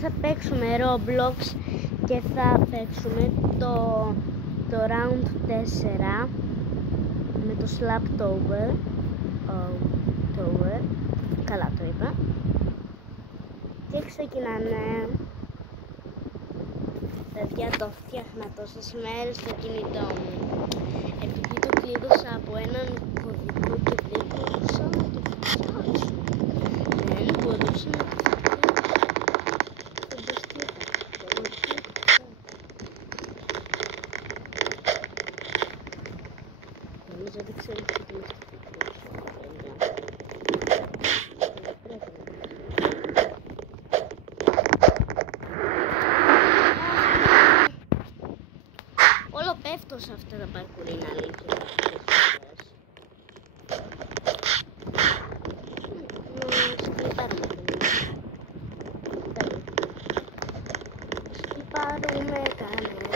θα παίξουμε Roblox και θα παίξουμε το round 4 με το Slap Tower. Καλά το είπα. Και ξεκινάνε. Παιδιά, το φτιάχνα τόσες μέρες στο κινητό μου. Επειδή το κλείδωσα από έναν κωδικό και δεν μπορούσα να το φτιάξω. Δεν μπορούσα να το νομίζω δεν ξέρω τι το όλο πέφτω σε αυτά τα παρκούρ, είναι αλήθεια. Σκυπάρουμε κανένα.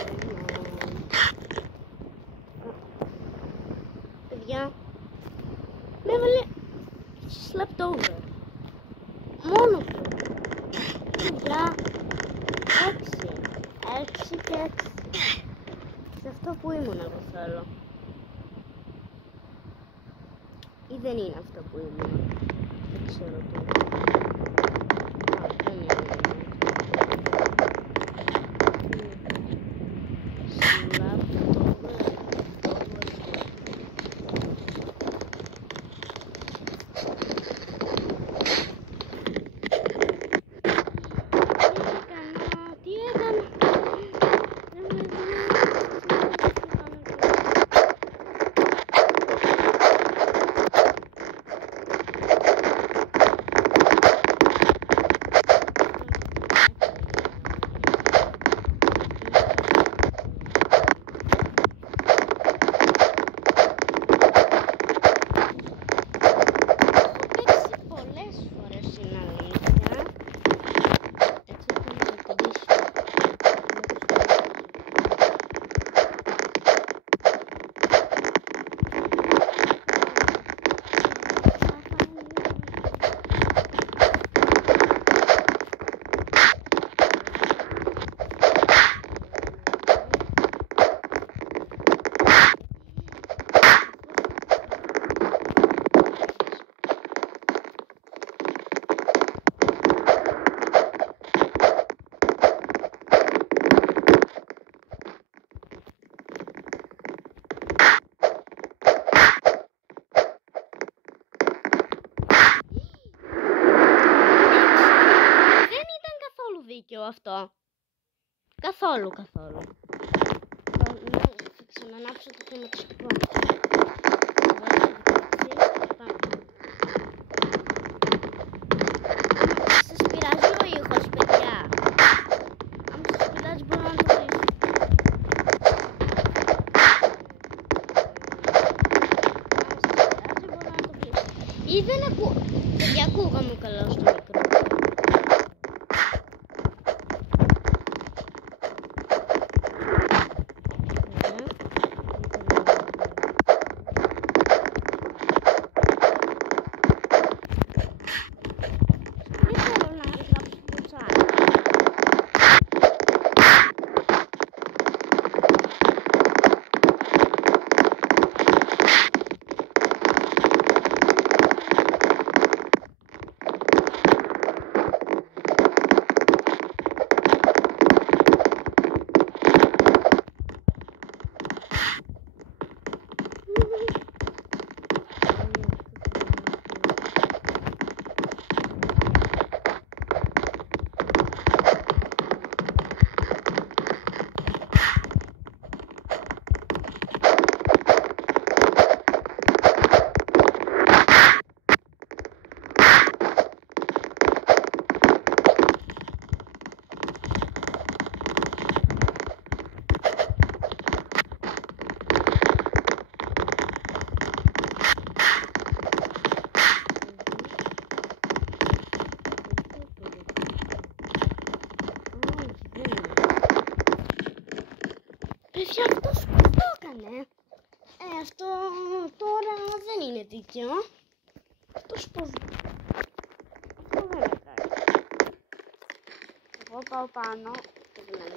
Παιδιά, με έβαλε Slap Tower. Μόνο του. Παιδιά, 6 και 6. Σε αυτό που ήμουν εγώ θέλω. Ή δεν είναι αυτό που ήμουν. Δεν ξέρω τι. Δεν είναι. Αυτό. Καθόλου. Θα ξανανάψω το θεματιστικό. Σας πειράζει ο ήχος, παιδιά? Αν σας πειράζει μπορώ να το κλείσω. Ή δεν ακούω. Παιδιά, ακούγαμε καλά στο μικρό. Παιδιά, αυτός που το έκανε. Αυτό τώρα δεν είναι δίκαιο. Αυτός πώς... Αυτό δεν έκανε. Εγώ πάω πάνω και βλέπω.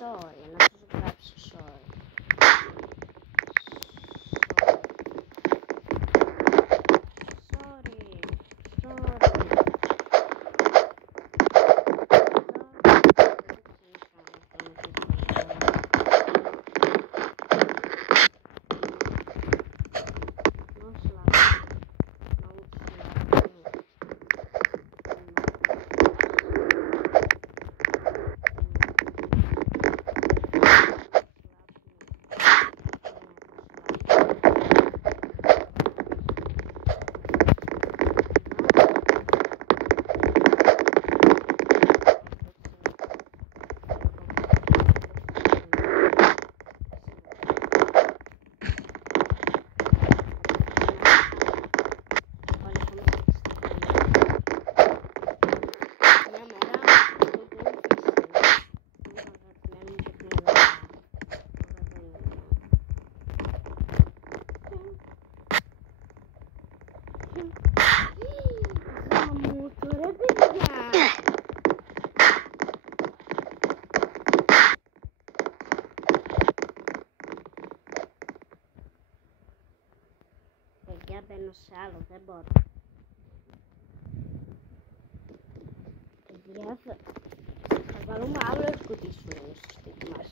Sorry, να τους γράψω sorry. Παιδιά, μπαίνω σε άλλο, δεν μπορώ. Παιδιά, θα βάλουμε άλλο σκουτί σου στο σπίτι μας.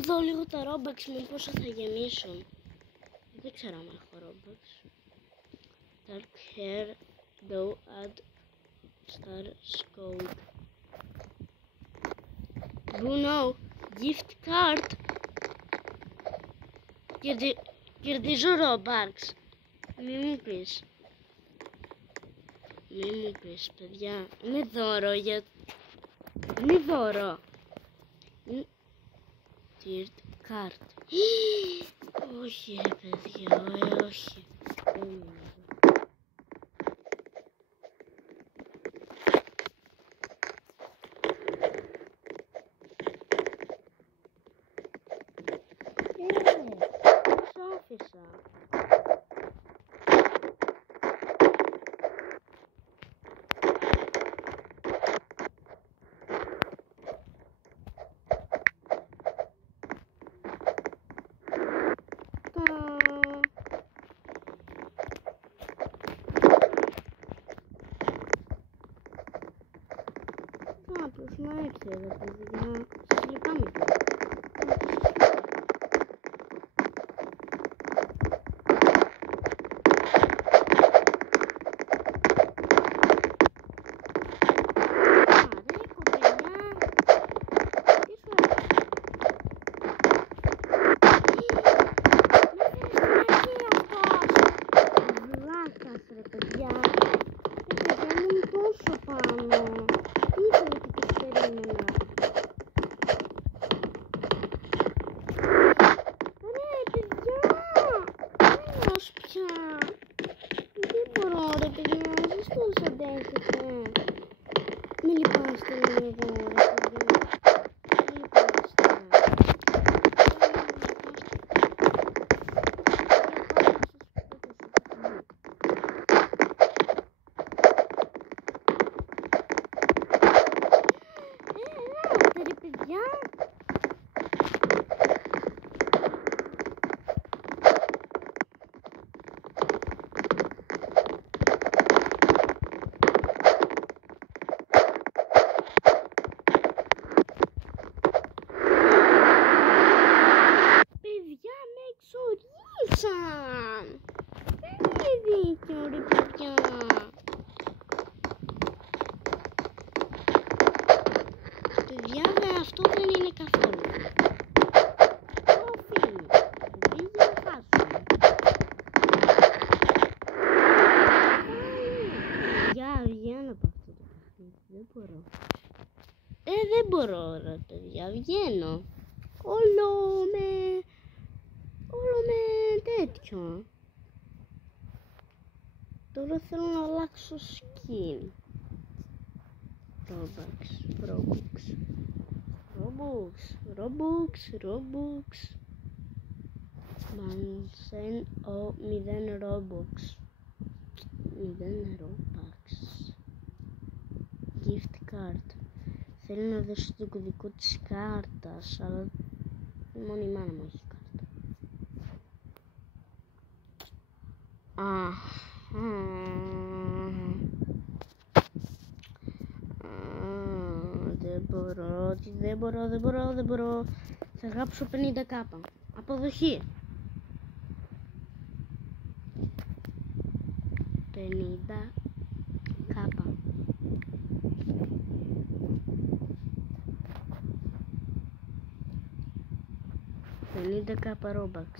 να δω λίγο τα Robux μου πόσο θα γεμίσουν. Δεν ξέρω αν έχω Robux. Dark hair, do add star scope. Bruno, gift card. Κερδίζω Robux. Μη μου πεις. Μη μου πεις, παιδιά. Είναι δώρο για... Είναι δώρο. Gift card. Όχι ρε παιδιά, όχι. Πώς άφησα. Απλώς να έρθει εδώ παιδιά. Σας λυπάμαι τώρα. Μην λυπάστε λίγο ρε παιδιά. Μην λυπάστε. Ελάτε ρε παιδιά. Δεν είναι δίκιο ρε παιδιά. Παιδιά αυτό δεν είναι καθόλου. Οφείλει. Επειδή δεν χάσουμε. Παιδιά βγαίνω από αυτό το παιχνίδι. Δεν μπορώ. Δεν μπορώ ρε παιδιά. Βγαίνω. Όλο με τέτοιο. Τώρα θέλω να αλλάξω skin. Robux. Μανσέν 0 Robux. 0 Robux. Gift card. Θέλω να δώσω το κωδικό της κάρτας, αλλά μόνο η μάνα μου έχει κάρτα. Δεν μπορώ. Θα γράψω 50k. Αποδοχή. 50k. Robux. 50k Robux.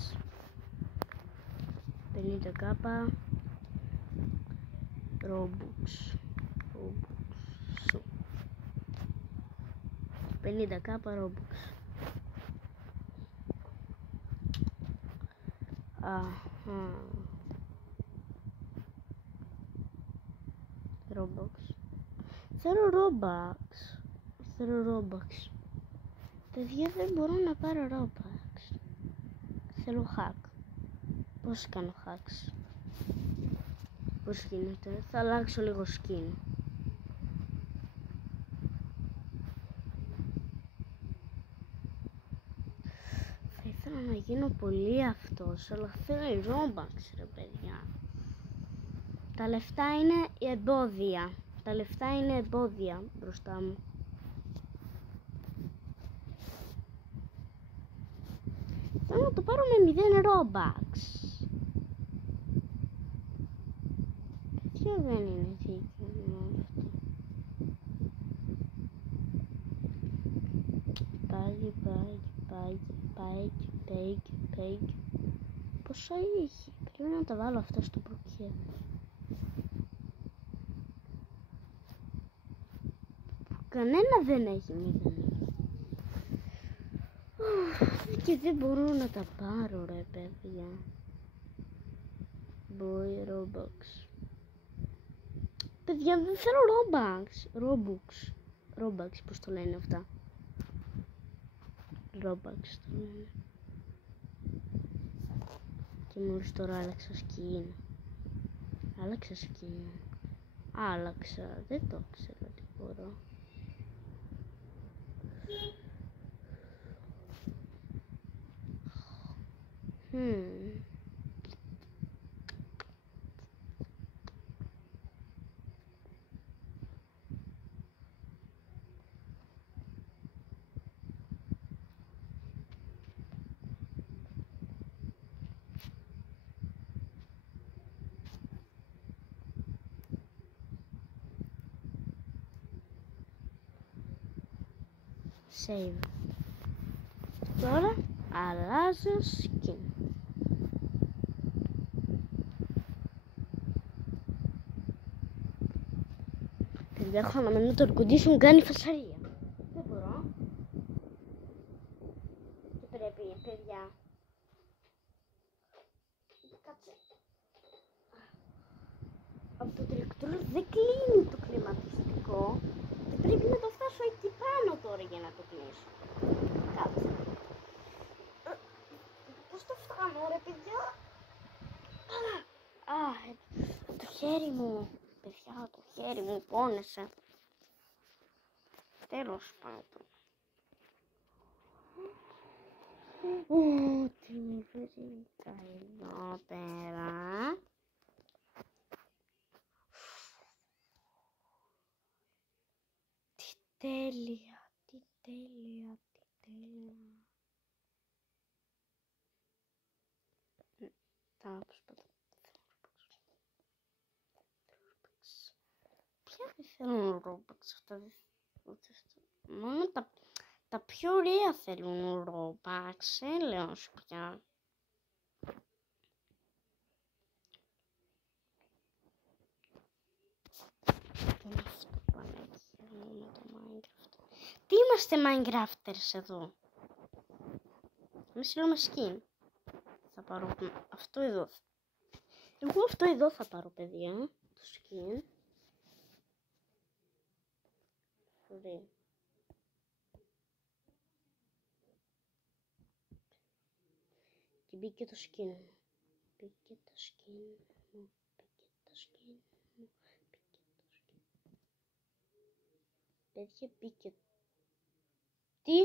50k Robux. Robux. Θέλω Robux. Παιδιά δεν μπορώ να πάρω Robux. Θέλω hack. Πώς κάνω hacks? Πώς γίνεται? Θα αλλάξω λίγο skin. Θα ήθελα να γίνω πολύ αυτός, αλλά θέλω Robux ρε παιδιά. Τα λεφτά είναι εμπόδια. Τα λεφτά είναι εμπόδια μπροστά μου. Θέλω να το πάρω με 0 Robux. Ποιο δεν είναι δίκιο με αυτό. Πάγει. Πόσα έχει. Πρέπει να τα βάλω αυτά στο προκειμένο. Κανένα δεν έχει 0. Και δεν μπορώ να τα πάρω ρε παιδιά. Boy Robux. Παιδιά δεν θέλω Robux πώς το λένε αυτά. Robux το λένε. Και μόλις τώρα άλλαξα skin. Άλλαξα, δεν το ξέρω τι μπορώ. Save. Τώρα αλλάζω skin. Παιδιά, έχω αναμένω το air condition κάνει φασαρία. Δεν μπορώ. Και πρέπει, παιδιά. Κάτσε. Από το τηλεκτρόλ δεν κλείνει το κλιματιστικό. Και πρέπει να το φτάσω εκεί πάνω τώρα για να το κλείσω. Κάτσε. Πώς το φτάνω ρε παιδιά. Το χέρι μου. Παιδιά, το χέρι μου πόνεσε. Τέλος πάντων. Τι βρήκα εδώ πέρα. Τι τέλεια. Θα προσπαθώ. Ποια δεν θέλουν Robux αυτά. Μόνο τα πιο ωραία θέλουν Robux, λέω σου πια. Είναι αυτό που ανέχει με το Minecraft. Τι είμαστε Minecrafters εδώ. Εμείς θέλουμε skin. Θα πάρω αυτό εδώ. Εγώ αυτό εδώ θα πάρω παιδιά. Το skin. Free. Και μπήκε το skin μου. Παιδιά μπήκε. Τι?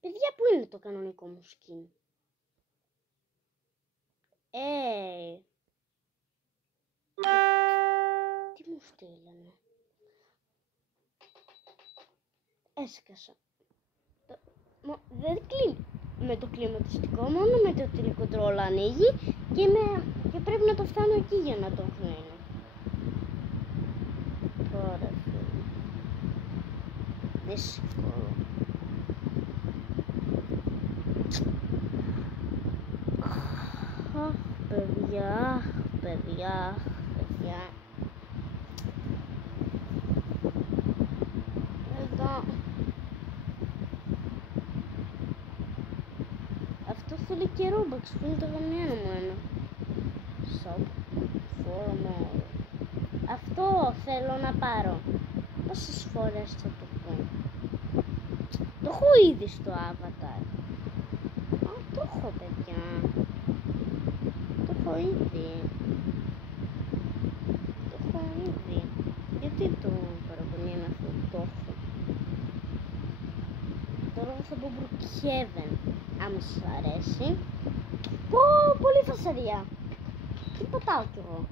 Παιδιά πού είναι το κανονικό μου skin? Τι μου στείλανε? Έσκασα. Δεν κλείνει με το κλιματιστικό, μόνο με το τηλεκοντρόλ ανοίγει και πρέπει να το φτάνω εκεί για να το κλείνω. Τώρα δύσκολο. Παιδιά. Εδώ. Αυτό θέλει και Robux, που είναι το γαμμένο μου ένα. Shop for more. Αυτό θέλω να πάρω. Πόσες φορές θα το πω? Το έχω ήδη στο avatar. Το έχω παιδιά. Το έχω ήδη. Γιατί το παραπονιέμαι αυτό το έχω? Τώρα θα πω Brookhaven. Αν σας αρέσει. Πω, πολύ φασαρία. Τι πατάω κι εγώ.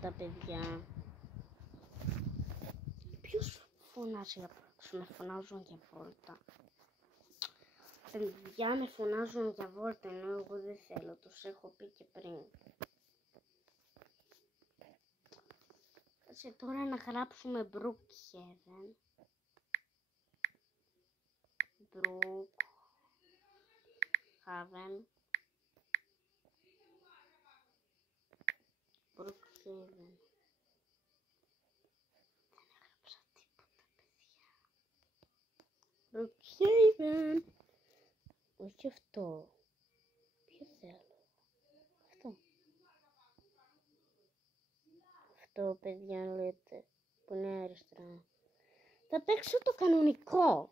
τίποτα, παιδιά. Ποιος φωνάζει απ' έξω? Με φωνάζουν για βόλτα. Παιδιά, με φωνάζουν για βόλτα, ενώ εγώ δεν θέλω. Τους έχω πει και πριν. Κάτσε τώρα να γράψουμε Brookhaven. Brookhaven. Brookhaven. Δεν έγραψα τίποτα, παιδιά. Brookhaven. Όχι αυτό. Ποιο θέλω? Αυτό. Αυτό, παιδιά, λέτε. Που είναι αριστερά. Θα παίξω το κανονικό.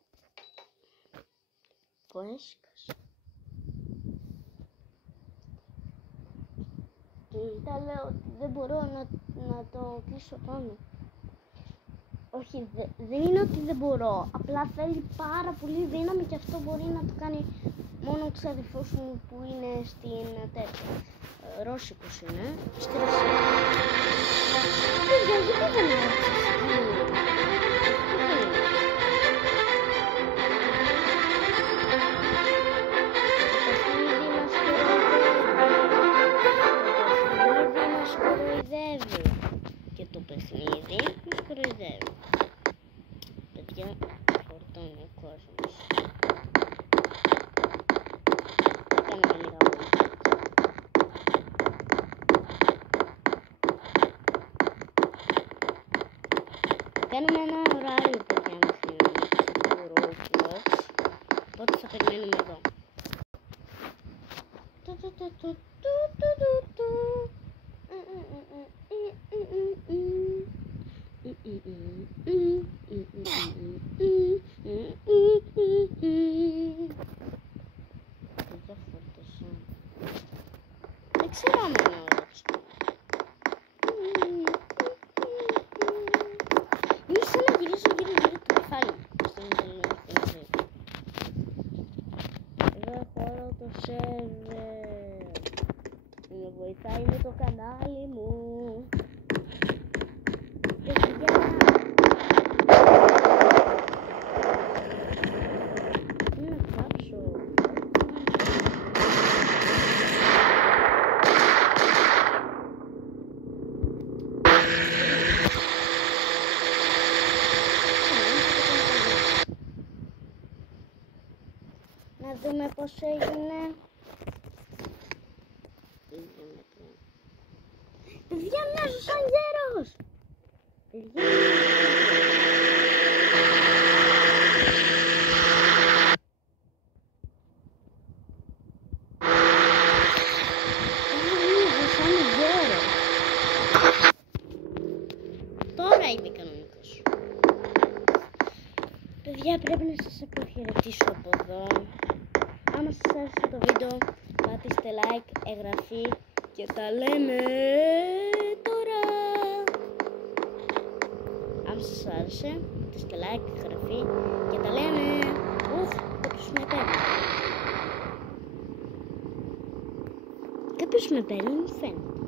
Που έσκασα. Και μετά λέω ότι δεν μπορώ να το κλείσω πάνω. Όχι, δεν είναι ότι δεν μπορώ. Απλά θέλει πάρα πολύ δύναμη και αυτό μπορεί να το κάνει μόνο ο ξαδερφός μου που είναι στην τέτοια. Ρώσικος είναι. Στη Ρωσία. Γιατί δεν και το παιχνίδι μας κοροϊδεύει. Παιδιά, φορτώνει ο κόσμος. Κάνουμε λίγα βόλτα. Κάνουμε ένα ωράριο, παιδιά, μέχρι να ανοίξει το Roblox. Οπότε θα περιμένουμε εδώ. Δεν ξέρω αν είναι όρεξη. Είναι σαν να γυρίσω γύρω το κεφάλι μου. Εδώ έχω όλο το σερβερ. Με βοηθάει με το κανάλι μου. Να δούμε πώς έγινε. Παιδιά, μοιάζω σαν γέρος. Παιδιά. Μοιάζω σαν γέρος. Τώρα είμαι κανονικός. Παιδιά, πρέπει να σας αποχαιρετήσω από εδώ. Άμα σας άρεσε το βίντεο, πατήστε like, εγγραφή και τα λέμε τώρα. Αν σας άρεσε, πατήστε like, εγγραφή και τα λέμε. Κάποιος με παίρνει μου φαίνεται.